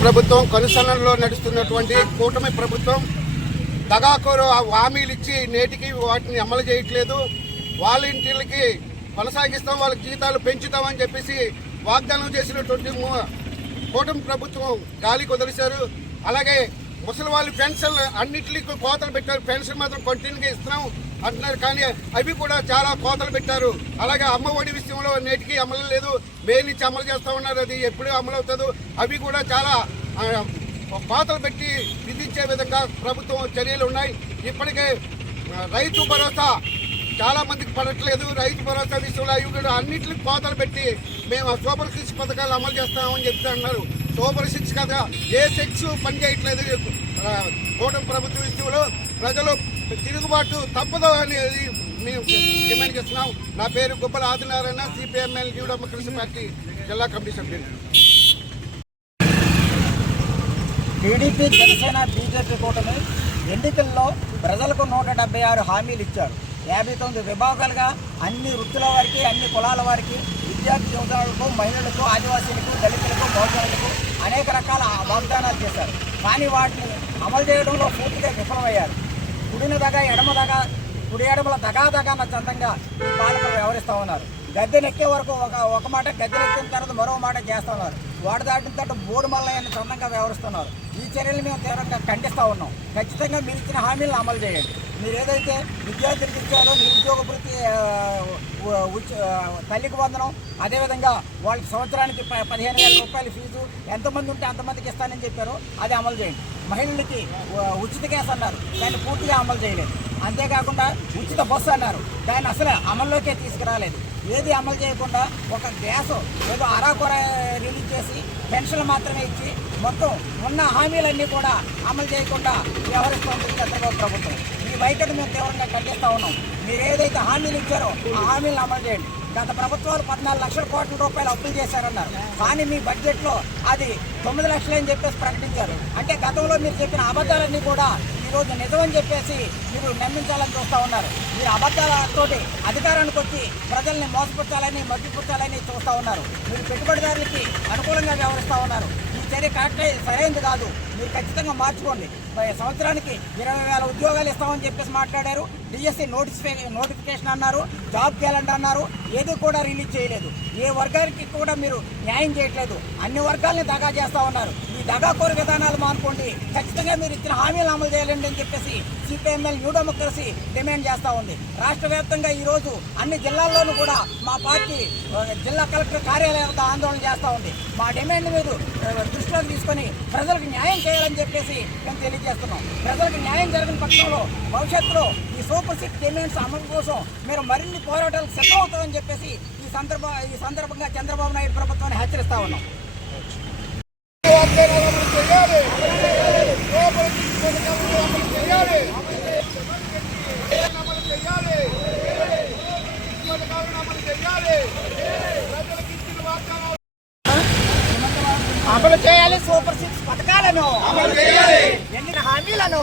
ప్రభుత్వం కొనసాగంలో నడుస్తున్నటువంటి కూటమి ప్రభుత్వం దగాకోరు హామీలు ఇచ్చి నేటికి వాటిని అమలు చేయట్లేదు. వాలంటీర్లకి కొనసాగిస్తాం వాళ్ళకి జీతాలు పెంచుతామని చెప్పేసి వాగ్దానం చేసినటువంటి ము- కూటమి ప్రభుత్వం గాలి కుదిరిశారు అలాగే ముసలి వాళ్ళు పెన్షన్ అన్నింటికి కోతలు పెట్టారు. పెన్షన్ మాత్రం కంటిన్యూగా ఇస్తున్నాం. అంటున్నారు. కానీ అవి కూడా చాలా కోతలు పెట్టారు. అలాగే అమ్మ ఒడి విషయంలో నేటికి అమలు లేదు. మే నుంచి అమలు చేస్తా ఉన్నారు. అది ఎప్పుడు అమలు అవుతుందో. అవి కూడా చాలా కోతలు పెట్టి విధించే విధంగా ప్రభుత్వం చర్యలు ఉన్నాయి. ఇప్పటికే రైతు భరోసా చాలా మందికి పడట్లేదు. రైతు భరోసా విషయంలో అవి కూడా అన్నింటికి కోతలు పెట్టి మేము ఆ సూపర్ సిక్స్ పథకాలు అమలు చేస్తామని చెప్తా అన్నారు. సూపర్ సిక్స్ కదా ఏ సిక్స్ పనిచేయట్లేదు. కూటమి ప్రభుత్వ విషయంలో ప్రజలు తిరుగుబాటు తప్పదు అనేది మేము డిమాండ్ చేస్తున్నాం నా పేరు Goppala Adinarayana CPML new Krishna party జిల్లా కమిటీ సభ్యులు. టీడీపీ జనసేన బీజేపీ కూటమి ఎన్నికల్లో ప్రజలకు నూట డెబ్బై ఆరు హామీలు ఇచ్చారు. యాభై తొమ్మిది విభాగాలుగా అన్ని వృత్తుల వారికి అన్ని కులాల వారికి విద్యార్థి యువతలకు మహిళలకు ఆదివాసీలకు దళితులకు బౌద్ధులకు అనేక రకాల వాగ్దానాలు చేశారు. కానీ వాటిని అమలు చేయడంలో పూర్తిగా విఫలమయ్యారు. కుడిన దగా ఎడమ దగా కుడి ఎడమల దగా దగా అన్న చందంగా ఈ పాలకులు వ్యవహరిస్తూ ఉన్నారు. గద్దెనెక్కే వరకు ఒక ఒక మాట గద్దెనెక్కిన తర్వాత మరో మాట చేస్తూ ఉన్నారు. వాడు దాటిన తర్వాత మూడు మల్లయ్యని చందంగా వ్యవహరిస్తున్నారు. ఈ చర్యలు మేము తీవ్రంగా ఖండిస్తూ ఉన్నాం. ఖచ్చితంగా మీరు ఇచ్చిన హామీలను అమలు చేయండి. మీరు ఏదైతే విద్యార్థులకు ఇచ్చారో నిరుద్యోగ ప్రతి తల్లికి వందనం. అదేవిధంగా వాళ్ళకి సంవత్సరానికి ప- పదిహేను వేల రూపాయల ఫీజు. ఎంతమంది ఉంటే అంతమందికి ఇస్తానని చెప్పారో. అది అమలు చేయండి. మహిళలకి ఉచిత గ్యాస్ అన్నారు. దాన్ని పూర్తిగా అమలు చేయలేదు. అంతేకాకుండా ఉచిత బస్సు అన్నారు. దాన్ని అసలు అమల్లోకే తీసుకురాలేదు. ఏది అమలు చేయకుండా ఒక గ్యాస్ ఏదో అరాకొర రిలీజ్ చేసి పెన్షన్లు మాత్రమే ఇచ్చి మొత్తం ఉన్న హామీలన్నీ కూడా అమలు చేయకుండా వ్యవహరిస్తోంది చంద్రబాబు ప్రభుత్వం. ఈ వైఖరిని మేము తీవ్రంగా ఖండిస్తూ ఉన్నాం. మీరు ఏదైతే హామీలు ఇచ్చారో ఆ హామీలను అమలు చేయండి. గత ప్రభుత్వాలు పద్నాలుగు లక్షల కోట్ల రూపాయలు అప్పులు చేశారన్నారు. కానీ మీ బడ్జెట్లో అది తొమ్మిది లక్షలు అని చెప్పేసి ప్రకటించారు. అంటే గతంలో మీరు చెప్పిన అబద్ధాలన్నీ కూడా ఈరోజు నిజమని చెప్పేసి మీరు నమ్మించాలని చూస్తూ ఉన్నారు. మీరు అబద్ధాలతోటి అధికారానికి వచ్చి ప్రజల్ని మోసపుచ్చాలని మగ్గిపుచ్చాలని చూస్తూ ఉన్నారు. మీరు పెట్టుబడిదారులకి అనుకూలంగా వ్యవహరిస్తూ ఉన్నారు. ఈ చర్య కరెక్ట్ సరైనది కాదు. మీరు ఖచ్చితంగా మార్చుకోండి. సంవత్సరానికి ఇరవై వేల ఉద్యోగాలు ఇస్తామని చెప్పేసి మాట్లాడారు. డిఎస్సి నోటిఫికే నోటిఫికేషన్ అన్నారు జాబ్ క్యాలెండర్ అన్నారు ఏది కూడా రిలీజ్ చేయలేదు. ఏ వర్గానికి కూడా మీరు న్యాయం చేయట్లేదు. అన్ని వర్గాల్ని దగా చేస్తూ ఉన్నారు. ఈ దగాకోరు విధానాలు మానుకోండి. ఖచ్చితంగా మీరు ఇచ్చిన హామీలు అమలు చేయాలండి అని చెప్పేసి సిపిఎంఎల్ న్యూ డెమోక్రసీ డిమాండ్ చేస్తూ ఉంది. రాష్ట్ర వ్యాప్తంగా ఈరోజు అన్ని జిల్లాల్లోనూ కూడా మా పార్టీ జిల్లా కలెక్టర్ కార్యాలయం వద్ద ఆందోళన చేస్తూ ఉంది. మా డిమాండ్ మీరు దృష్టిలోకి తీసుకొని ప్రజలకు న్యాయం చేయాలని చెప్పేసి మేము తెలియజేస్తున్నాం. ప్రజలకు న్యాయం జరిగిన పక్షంలో భవిష్యత్తులో సూపర్ డిమాండ్స్ అమలు కోసం మీరు మరిన్ని పోరాటాలకు సిద్ధం అవుతామని చెప్పేసి ఈ సందర్భ ఈ సందర్భంగా చంద్రబాబు నాయుడు ప్రభుత్వాన్ని హెచ్చరిస్తా ఉన్నాం. అమలు చేయాలి సూపర్ సిక్స్ పథకాలను ఎన్నిక హామీలను